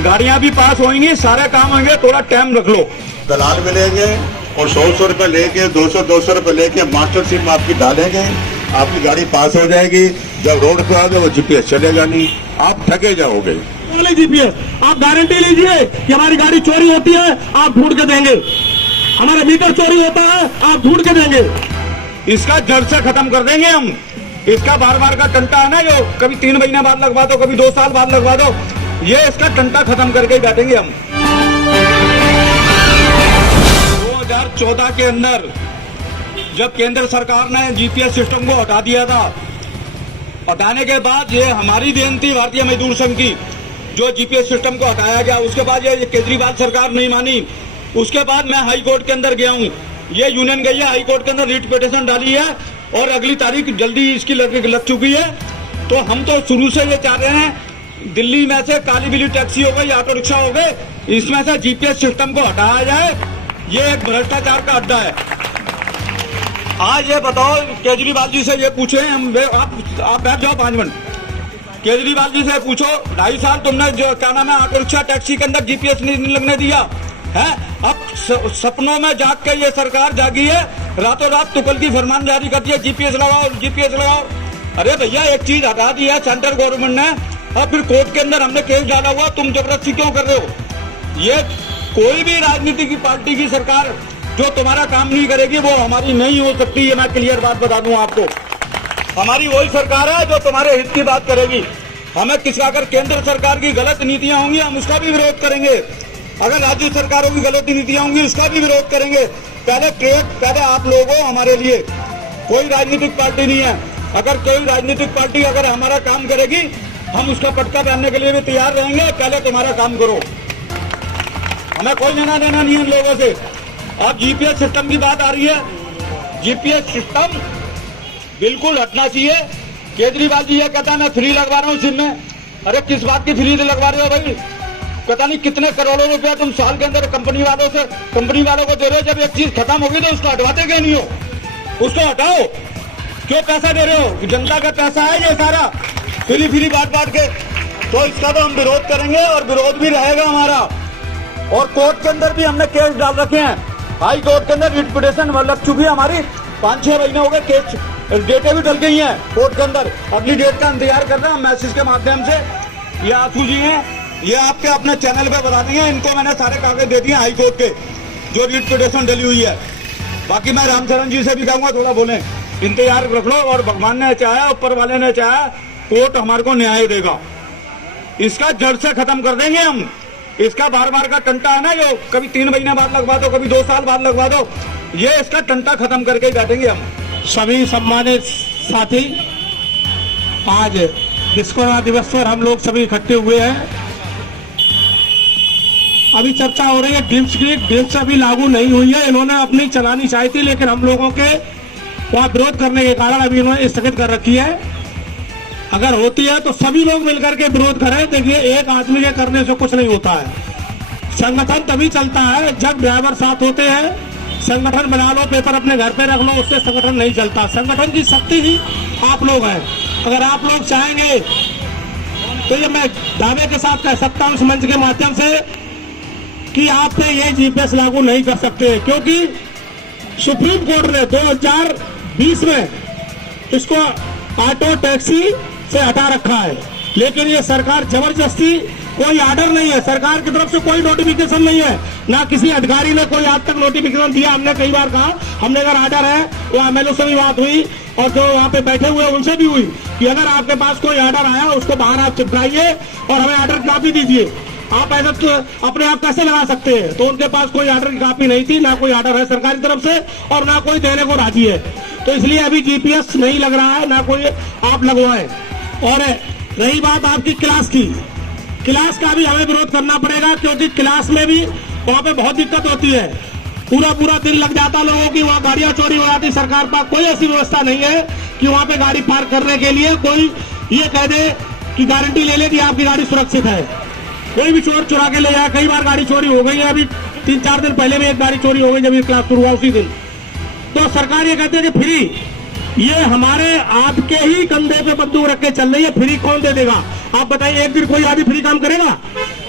गाड़ियां भी पास होंगी, सारे काम होंगे, थोड़ा टाइम रख लो। दलाल मिलेंगे और 100 रुपए लेके 200 रुपए लेके मास्टरशिप में आपकी डालेंगे, आपकी गाड़ी पास हो जाएगी। जब रोड पे आओगे वो जीपीएस चलेगा नहीं, आप ठगे जाओगे। बोले जीपीएस, आप गारंटी लीजिए कि हमारी गाड़ी चोरी होती है, आप ढूंढ के देंगे। हमारा मीटर चोरी होता है, आप ढूंढ के देंगे। इसका जड़ से खत्म कर देंगे हम। इसका बार बार का टंटा है ना, जो कभी 3 महीने बाद लगवा दो, कभी 2 साल बाद लगवा दो, ये इसका टंटा खत्म करके ही बैठेंगे हम। 2014 के अंदर जब केंद्र सरकार ने जीपीएस सिस्टम को हटा दिया था, हटाने के बाद ये हमारी देन थी भारतीय मजदूर संघ की, जो जीपीएस सिस्टम को हटाया गया। उसके बाद ये केजरीवाल सरकार नहीं मानी। उसके बाद मैं हाई कोर्ट के अंदर गया हूँ, ये यूनियन गई है, हाई कोर्ट के अंदर रिट पिटीशन डाली है और अगली तारीख जल्दी इसकी लग चुकी है। तो हम तो शुरू से ये चाह रहे हैं, दिल्ली में से काली बिल्ली टैक्सी हो गई, ऑटो रिक्शा हो गए, इसमें से जीपीएस सिस्टम को हटाया जाए। ये एक भ्रष्टाचार का अड्डा है। आज ये बताओ, केजरीवाल जी से ये पूछे हम, आप बैठ जाओ 5 मिनट, केजरीवाल जी से पूछो, 2.5 साल तुमने जो क्या नाम है ऑटो रिक्शा टैक्सी के अंदर जीपीएस नहीं लगने दिया है। अब सपनों में जाग के ये सरकार जागी है, रातों रात तुकल की फरमान जारी करती है, जीपीएस लगाओ जीपीएस लगाओ। अरे भैया, एक चीज हटा दी है सेंट्रल गवर्नमेंट ने, और फिर कोर्ट के अंदर हमने केस डाला हुआ, तुम जबरदस्ती क्यों कर रहे हो? ये कोई भी राजनीतिक पार्टी की सरकार जो तुम्हारा काम नहीं करेगी वो हमारी नहीं हो सकती। ये मैं क्लियर बात बता दूं आपको, हमारी वही सरकार है जो तुम्हारे हित की बात करेगी। हमें किसी अगर केंद्र सरकार की गलत नीतियां होंगी हम उसका भी विरोध करेंगे, अगर राज्य सरकारों की गलत नीतियां होंगी उसका भी विरोध करेंगे। पहले आप लोग हो हमारे लिए, कोई राजनीतिक पार्टी नहीं है। अगर कोई राजनीतिक पार्टी अगर हमारा काम करेगी हम उसका पटका पहनने के लिए भी तैयार रहेंगे। पहले तुम्हारा काम करो, हमें कोई लेना देना नहीं है इन लोगों से। अब जीपीएस सिस्टम की बात आ रही है, जीपीएस सिस्टम बिल्कुल हटना चाहिए। केजरीवाल जी ये कहता है मैं फ्री लगवा रहा हूँ सिम में। अरे किस बात की फ्री लगवा रहे हो भाई? पता नहीं कितने करोड़ों रुपया तुम साल के अंदर कंपनी वालों को दे रहे हो। जब एक चीज खत्म होगी तो उसको हटवाते क्यों नहीं हो? उसको हटाओ, क्यों पैसा दे रहे हो? जनता का पैसा है ये सारा, फ्री बांट के। तो इसका तो हम विरोध करेंगे और विरोध भी रहेगा हमारा। और कोर्ट के अंदर भी हमने केस डाल रखे हैं, हाई कोर्ट के अंदर रिट पिटीशन लग चुकी है हमारी, 5-6 महीने हो गए, केस डेटें भी डल गई हैं कोर्ट के अंदर। अगली डेट का इंतजार कर रहे हैं मैसेज के माध्यम से। ये आंसू जी हैं, ये आपके अपने चैनल पे बता देंगे, इनको मैंने सारे कागज दे दिए हाई कोर्ट के जो रिट पिटीशन डली हुई है। बाकी मैं रामचरण जी से भी कहूंगा थोड़ा बोले, इंतजार रख लो, और भगवान ने चाहा, ऊपर वाले ने चाहा, कोर्ट हमारे को न्याय देगा। इसका जड़ से खत्म कर देंगे हम। इसका बार बार का टंटा है ना, जो कभी 3 महीने बाद लगवा दो, कभी 2 साल बाद लगवा दो, ये इसका टंटा खत्म करके ही बैठेंगे हम। सभी सम्मानित साथी, आज विश्वकर्मा दिवस पर हम लोग सभी इकट्ठे हुए हैं। अभी चर्चा हो रही है ड्रिप्स की, ड्रिप्स अभी लागू नहीं हुई है, इन्होंने अपनी चलानी चाहिए थी, लेकिन हम लोगों के वहाँ विरोध करने के कारण अभी इन्होंने स्थगित कर रखी है। अगर होती है तो सभी लोग मिलकर के विरोध करें। देखिए, एक आदमी के करने से कुछ नहीं होता है। संगठन तभी चलता है जब ड्राइवर साथ होते हैं। संगठन बना लो, पेपर अपने घर पे रख लो, उससे संगठन नहीं चलता। संगठन की शक्ति ही आप लोग हैं। अगर आप लोग चाहेंगे तो ये मैं दावे के साथ कह सकता हूँ इस मंच के माध्यम से कि आप पे ये जीपीएस लागू नहीं कर सकते, क्योंकि सुप्रीम कोर्ट ने 2020 में इसको ऑटो टैक्सी से हटा रखा है। लेकिन ये सरकार जबरदस्ती, कोई आर्डर नहीं है, सरकार की तरफ से कोई नोटिफिकेशन नहीं है, ना किसी अधिकारी ने कोई आज तक नोटिफिकेशन दिया। हमने कई बार कहा, हमने अगर आर्डर है, वो एमएलओ से भी बात हुई और जो वहाँ पे बैठे हुए उनसे भी हुई कि अगर आपके पास कोई आर्डर आया उसको बाहर आप चिपकाइए और हमें आर्डर की कॉपी दीजिए। आप ऐसा तो अपने आप कैसे लगा सकते हैं? तो उनके पास कोई आर्डर की कॉपी नहीं थी, ना कोई आर्डर है सरकारी तरफ से और ना कोई देने को राजी है। तो इसलिए अभी जीपीएस नहीं लग रहा है, ना कोई आप लगवाएं। और रही बात आपकी क्लास की, क्लास का भी हमें विरोध करना पड़ेगा, क्योंकि क्लास में भी वहाँ पे बहुत दिक्कत होती है। पूरा दिन लग जाता लोगों की, वहाँ गाड़ियाँ चोरी हो जाती। सरकार पास कोई ऐसी व्यवस्था नहीं है कि वहाँ पे गाड़ी पार्क करने के लिए कोई ये कह दे कि गारंटी ले ले कि आपकी गाड़ी सुरक्षित है। कोई भी चोर चुरा के ले जाए। कई बार गाड़ी चोरी हो गई है, अभी 3-4 दिन पहले भी एक गाड़ी चोरी हो गई जब ये क्लास शुरू हुआ उसी दिन। तो सरकार ये कहती है कि फ्री, ये हमारे आपके ही कंधे पे बंदूक रख के चल रही है। फ्री कौन दे देगा? आप बताइए, एक दिन कोई आदमी फ्री काम करेगा?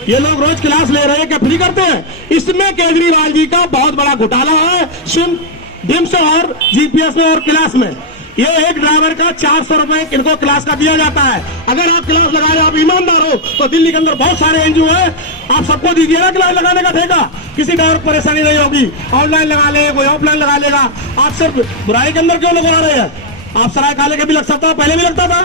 ये लोग रोज क्लास ले रहे हैं, क्या फ्री करते हैं? इसमें केजरीवाल जी का बहुत बड़ा घोटाला है, सिम डिम्स और जीपीएस में और क्लास में। ये एक ड्राइवर का 400 रुपए इनको क्लास का दिया जाता है। अगर आप क्लास लगा रहे, आप ईमानदार हो, तो दिल्ली के अंदर बहुत सारे एनजीओ है, आप सबको दीजिए ना क्लास लगाने का ठेका। किसी ड्राइवर को परेशानी नहीं होगी, ऑनलाइन लगा ले, कोई ऑफलाइन लगा लेगा। आप सिर्फ बुराई के अंदर क्यों लगवा रहे हैं? आप सराय काले के भी लग सकता, पहले भी लगता था।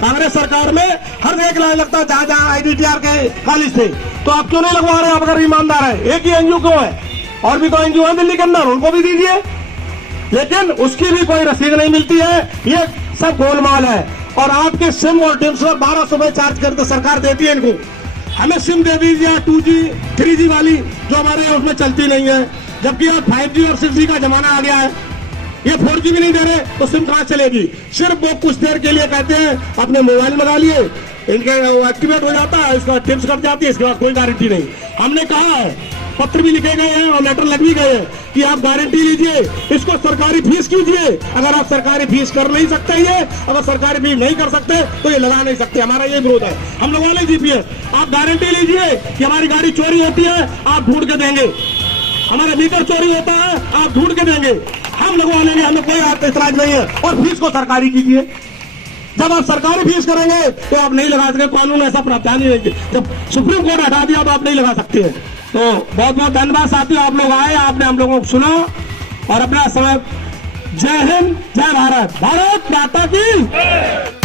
कांग्रेस सरकार में हर जगह क्लास लगता, जहां जहां IDTR के कॉलेज थे। तो आप क्यों नहीं लगवा रहे? आप अगर ईमानदार है, एक ही एनजीओ क्यों है? और भी तो एनजीओ है दिल्ली के अंदर, उनको भी दीजिए, लेकिन उसकी भी कोई रसीद नहीं मिलती है। ये सब गोलमाल है। और आपके सिम और डिम्स पर 1200 रुपए चार्ज करके सरकार देती है इनको। हमें सिम दे दीजिए 2G 3G वाली, जो हमारे यहाँ उसमें चलती नहीं है, जबकि आज 5G और 6G का जमाना आ गया है। ये 4G भी नहीं दे रहे, तो सिम कहां चलेगी? सिर्फ वो कुछ देर के लिए कहते हैं अपने मोबाइल में लगा लिए, इनके एक्टिवेट हो जाता है, इसका टिप्स कट जाती है, इसके बाद कोई गारंटी नहीं। हमने कहा है, पत्र भी लिखे गए हैं और लेटर लग भी गए हैं कि आप गारंटी लीजिए, इसको सरकारी फीस कीजिए। अगर आप सरकारी फीस कर नहीं सकते, ये अगर सरकारी फीस नहीं कर सकते तो ये लगा नहीं सकते। हमारा ये विरोध है। हम लगवा लें जीपीएस, आप गारंटी लीजिए कि हमारी गाड़ी चोरी होती है, आप ढूंढ के देंगे। हमारा मीटर चोरी होता है, आप ढूंढ के देंगे, हम लगवा लेंगे, हमें कोई ऐतराज नहीं है। और फीस को सरकारी कीजिए। जब आप सरकारी फीस करेंगे तो आप नहीं लगा सकते, कानून ऐसा प्रावधान ही नहीं। जब सुप्रीम कोर्ट हटा दिया तो आप नहीं लगा सकते हैं। तो बहुत बहुत धन्यवाद साथियों, आप लोग आए, आपने हम लोगों को सुना और अपना समय। जय हिंद, जय भारत, भारत माता की।